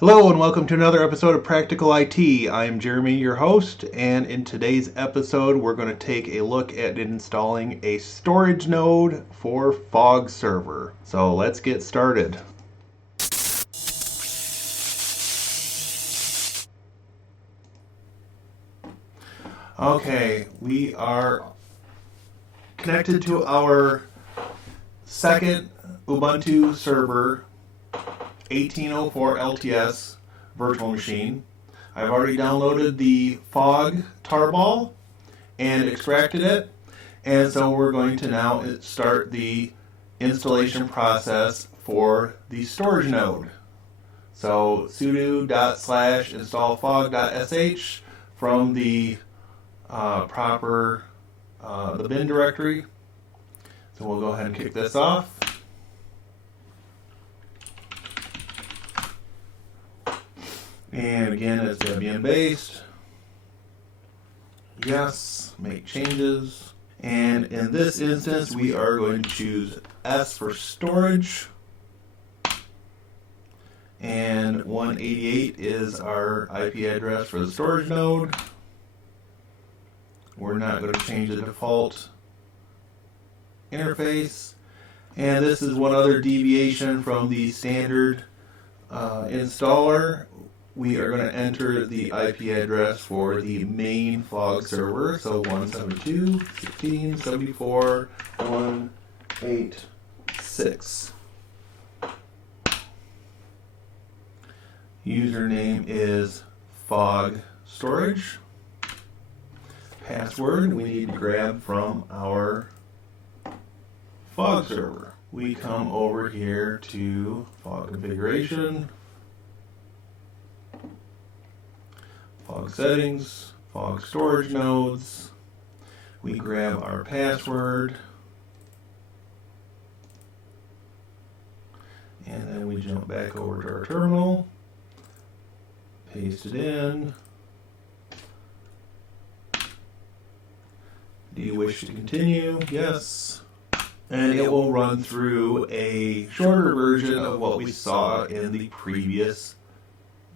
Hello and welcome to another episode of Practical IT. I'm Jeremy, your host, and in today's episode, we're going to take a look at installing a storage node for Fog Server. So let's get started. Okay, we are connected to our second Ubuntu server 1804 LTS virtual machine. I've already downloaded the Fog tarball and extracted it, and so we're going to now start the installation process for the storage node. So sudo/install fog.sh from the proper the bin directory. So we'll go ahead and kick this off. And again, it's Debian based. Yes, make changes. And in this instance, we are going to choose S for storage. And 188 is our IP address for the storage node. We're not going to change the default interface. And this is one other deviation from the standard installer. We are going to enter the IP address for the main Fog server, so 172.16.74.186. Username is Fog Storage. Password we need to grab from our Fog server. We come over here to Fog Configuration, Fog Settings, Fog Storage Nodes. We grab our password, and then we jump back over to our terminal, paste it in. Do you wish to continue? Yes. And it will run through a shorter version of what we saw in the previous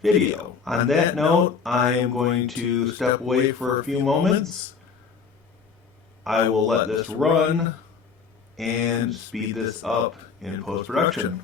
video. On that note, I am going to step away for a few moments. I will let this run and speed this up in post-production.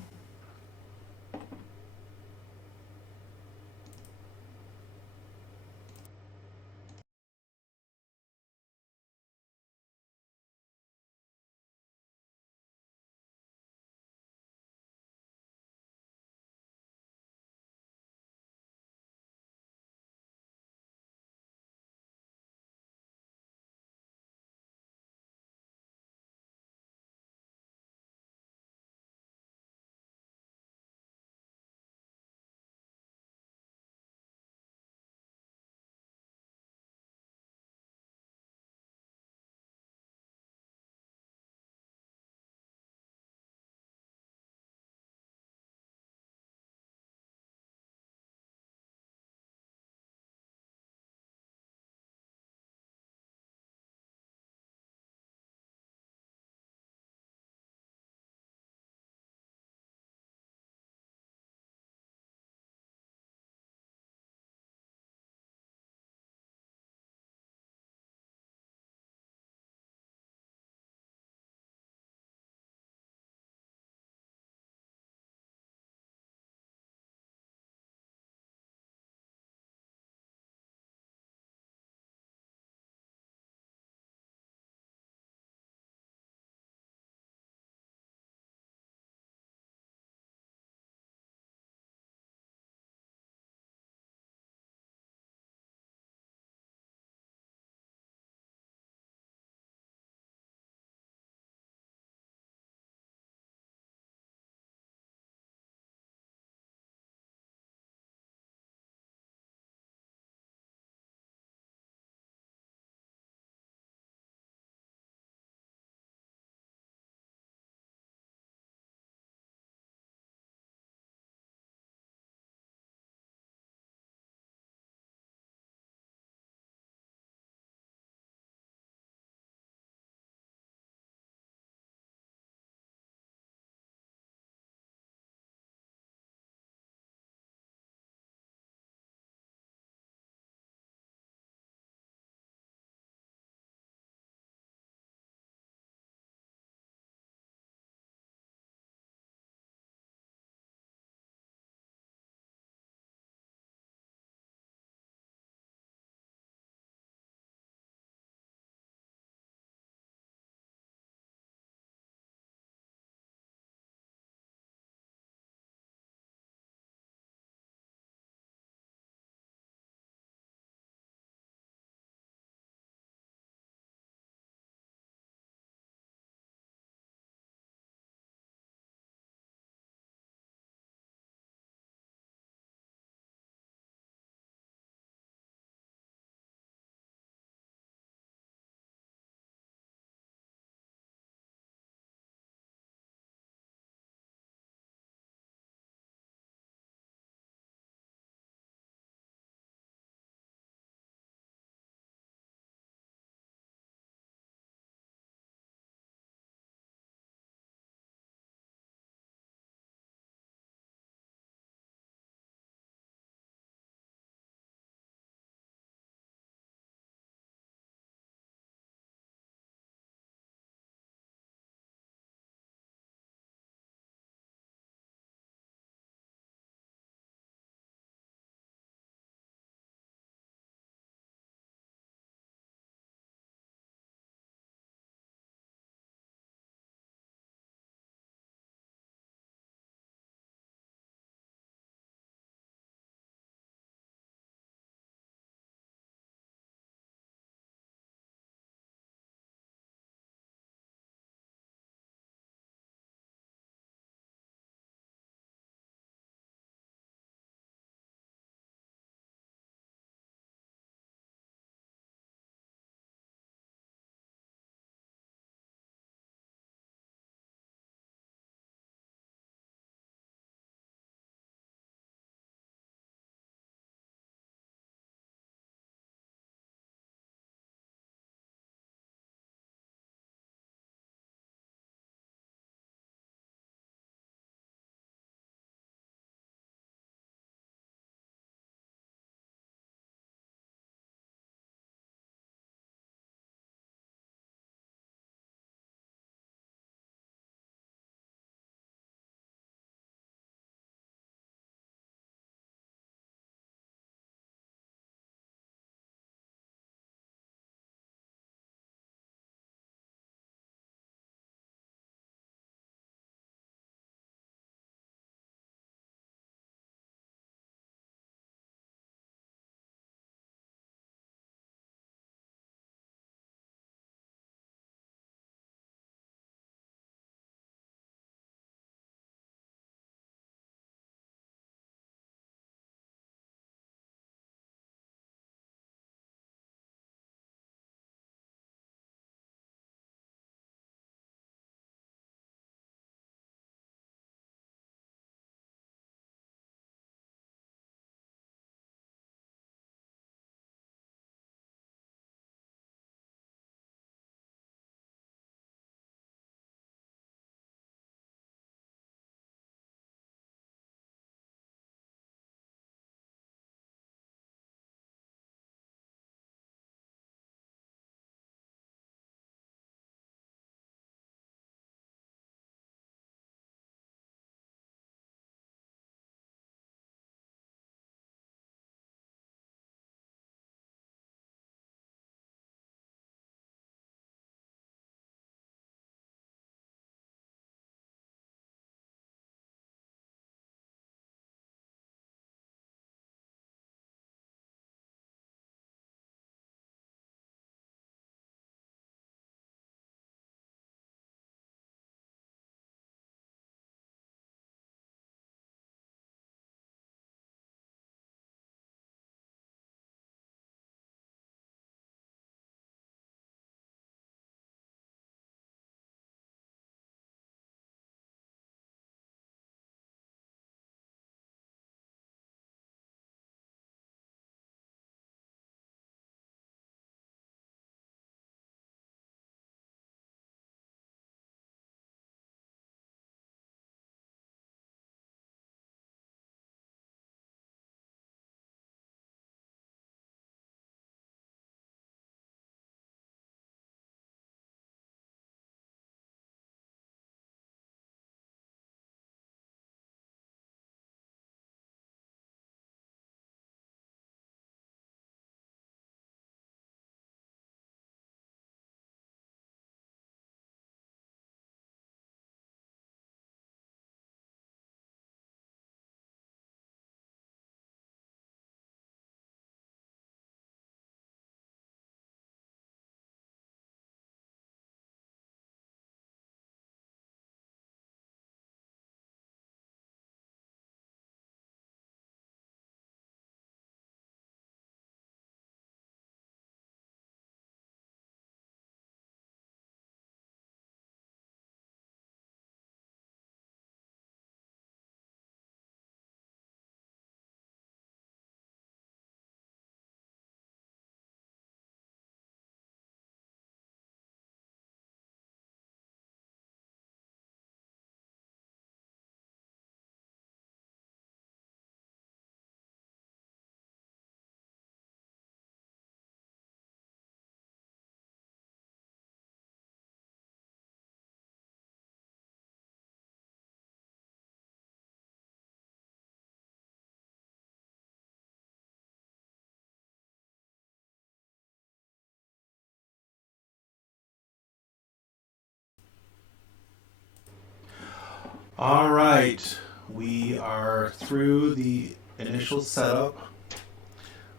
All right, we are through the initial setup.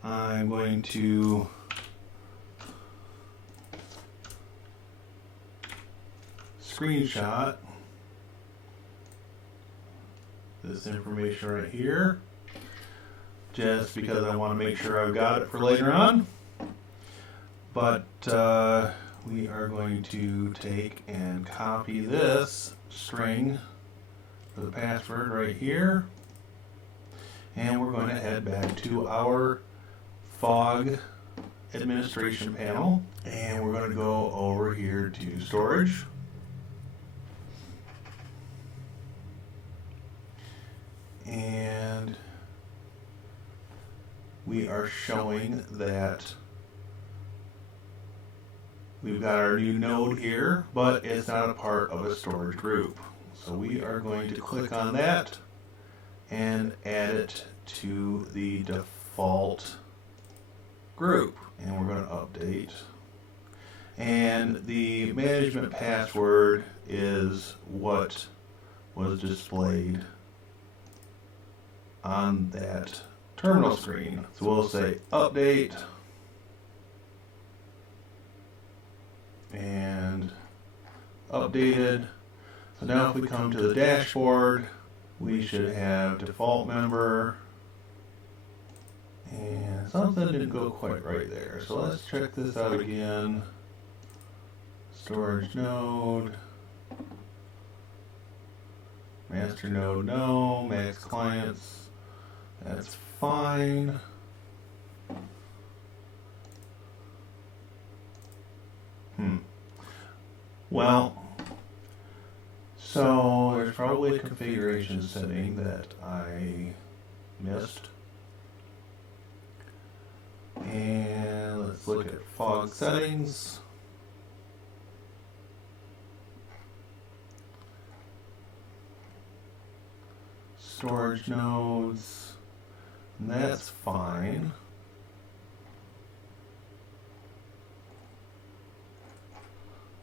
I'm going to screenshot this information right here, just because I want to make sure I've got it for later on. But we are going to take and copy this string for the password right here, and we're going to head back to our Fog administration panel, and we're going to go over here to storage. And we are showing that we've got our new node here, but it's not a part of a storage group. So we are going to click on that and add it to the default group. And we're going to update. And the management password is what was displayed on that terminal screen. So we'll say update and updated. So now if we come to the dashboard, we should have default member, and something didn't go quite right there. So let's check this out again. Storage node, master node, no, max clients, that's fine. Well, so there's probably a configuration setting that I missed. And let's look at fog settings. Storage nodes, and that's fine.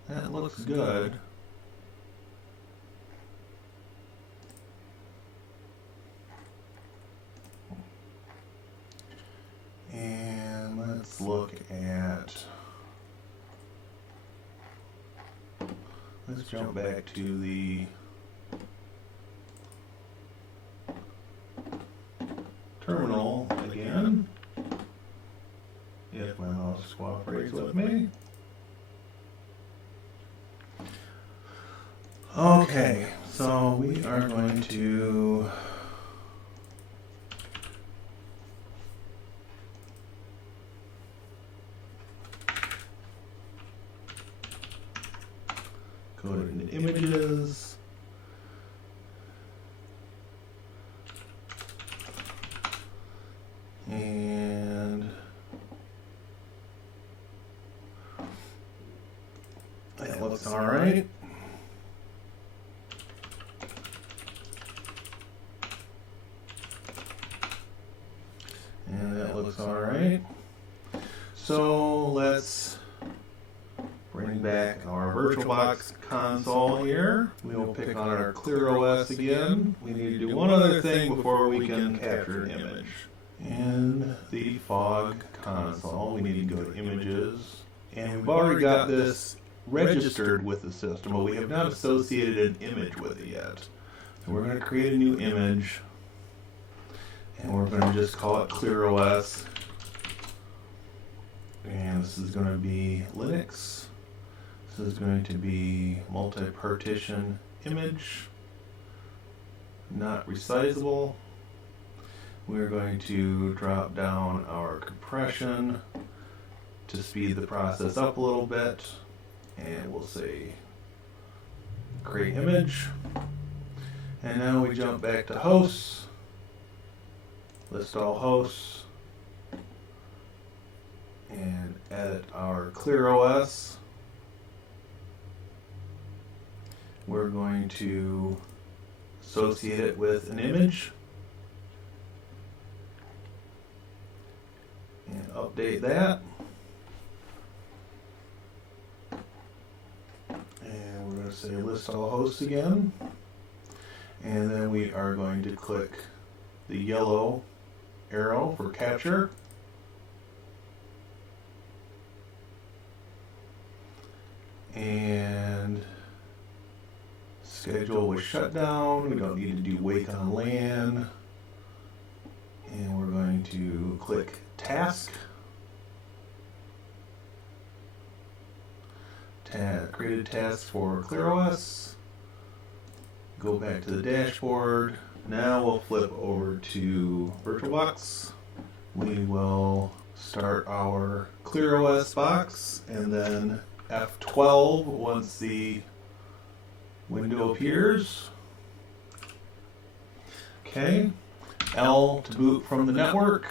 That looks good. And let's look at, let's jump back to the terminal again, if my mouse cooperates with me. Okay, so we are going to go into images. And that looks all right. And that looks all right. So let's bring back our VirtualBox console here. We will pick on our ClearOS again. We need to do one other thing before we can capture an image. In the Fog console, we need to go to Images. And we've already got this registered with the system, but we have not associated an image with it yet. So we're going to create a new image. And we're going to just call it ClearOS. And this is going to be Linux. This is going to be multi-partition image, not resizable. We're going to drop down our compression to speed the process up a little bit. And we'll say create image. And now we jump back to hosts. List all hosts, and edit our ClearOS. We're going to associate it with an image and update that. And we're going to say list all hosts again. And then we are going to click the yellow arrow for capture. And schedule with shutdown. We don't need to do wake on LAN. And we're going to click task. Create a task for ClearOS. Go back to the dashboard. Now we'll flip over to VirtualBox. We will start our ClearOS box and then F12 once the window appears. Okay. L to boot from the network.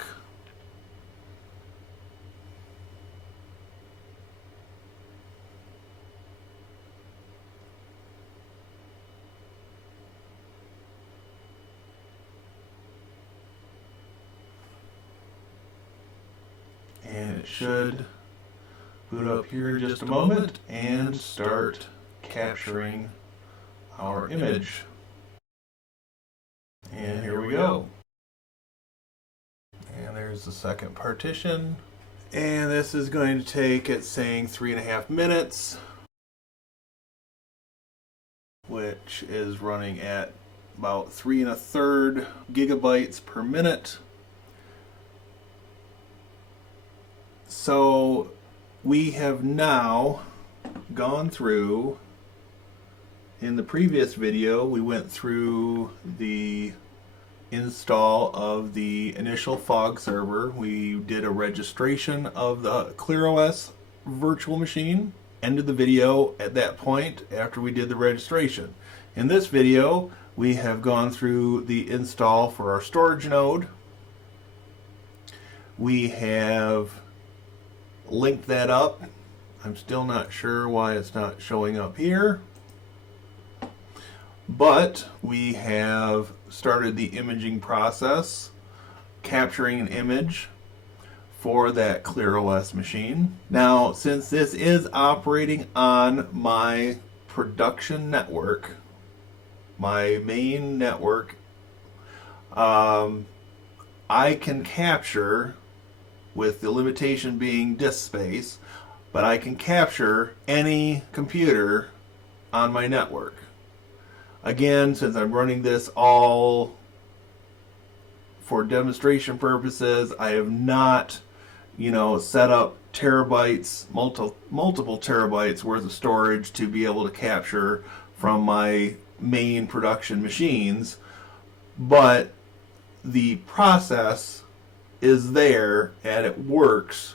And it should boot up here in just a moment and start capturing our image. And here we go. And there's the second partition. And this is going to take, it's saying 3.5 minutes, which is running at about 3 1/3 gigabytes per minute. So we have now gone through, in the previous video, we went through the install of the initial fog server. We did a registration of the ClearOS virtual machine. Ended the video at that point after we did the registration. In this video, we have gone through the install for our storage node. We have linked that up. I'm still not sure why it's not showing up here. But we have started the imaging process, capturing an image for that ClearOS machine. Now, since this is operating on my production network, my main network, I can capture, with the limitation being disk space, but I can capture any computer on my network. Again, since I'm running this all for demonstration purposes, I have not, set up terabytes, multiple terabytes worth of storage to be able to capture from my main production machines, but the process is there and it works.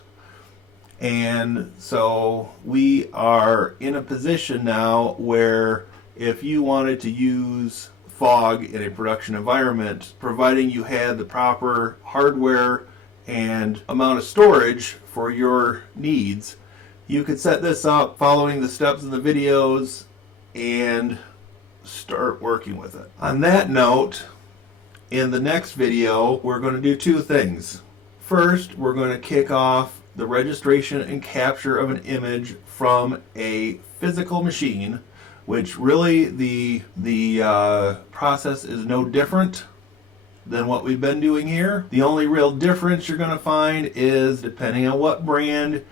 And so we are in a position now where if you wanted to use fog in a production environment, providing you had the proper hardware and amount of storage for your needs, you could set this up following the steps in the videos and start working with it. On that note, in the next video, we're going to do two things. First, we're going to kick off the registration and capture of an image from a physical machine, which really the process is no different than what we've been doing here. The only real difference you're going to find is, depending on what brand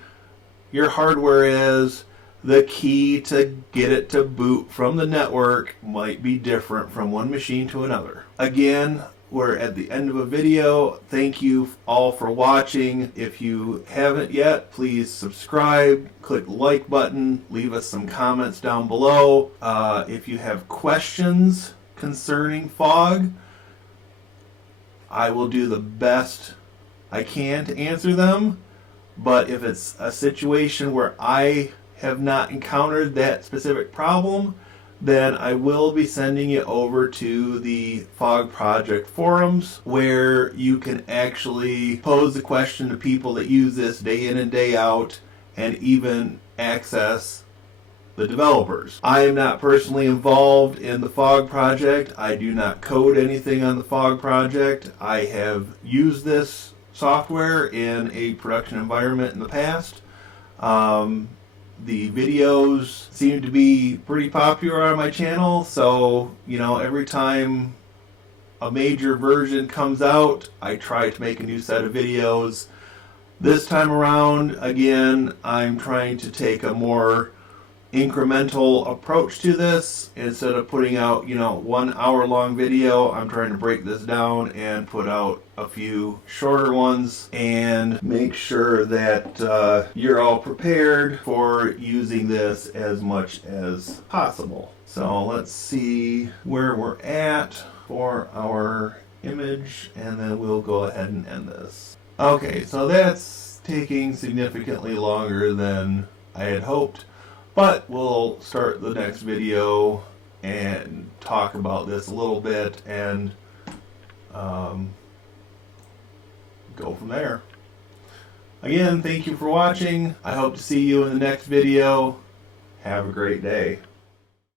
your hardware is, the key to get it to boot from the network might be different from one machine to another. Again, we're at the end of a video. Thank you all for watching. If you haven't yet, please subscribe, click the like button, leave us some comments down below. If you have questions concerning fog, I will do the best I can to answer them. But if it's a situation where I have not encountered that specific problem, then I will be sending it over to the Fog Project forums, where you can actually pose the question to people that use this day in and day out, and even access the developers. I am not personally involved in the Fog Project. I do not code anything on the Fog Project. I have used this software in a production environment in the past. The videos seem to be pretty popular on my channel, so every time a major version comes out, I try to make a new set of videos. This time around, again, I'm trying to take a more incremental approach to this. Instead of putting out 1 hour long video, I'm trying to break this down and put out a few shorter ones and make sure that you're all prepared for using this as much as possible. So let's see where we're at for our image, and then we'll go ahead and end this. Okay, so that's taking significantly longer than I had hoped. But we'll start the next video and talk about this a little bit and go from there. Again, thank you for watching. I hope to see you in the next video. Have a great day.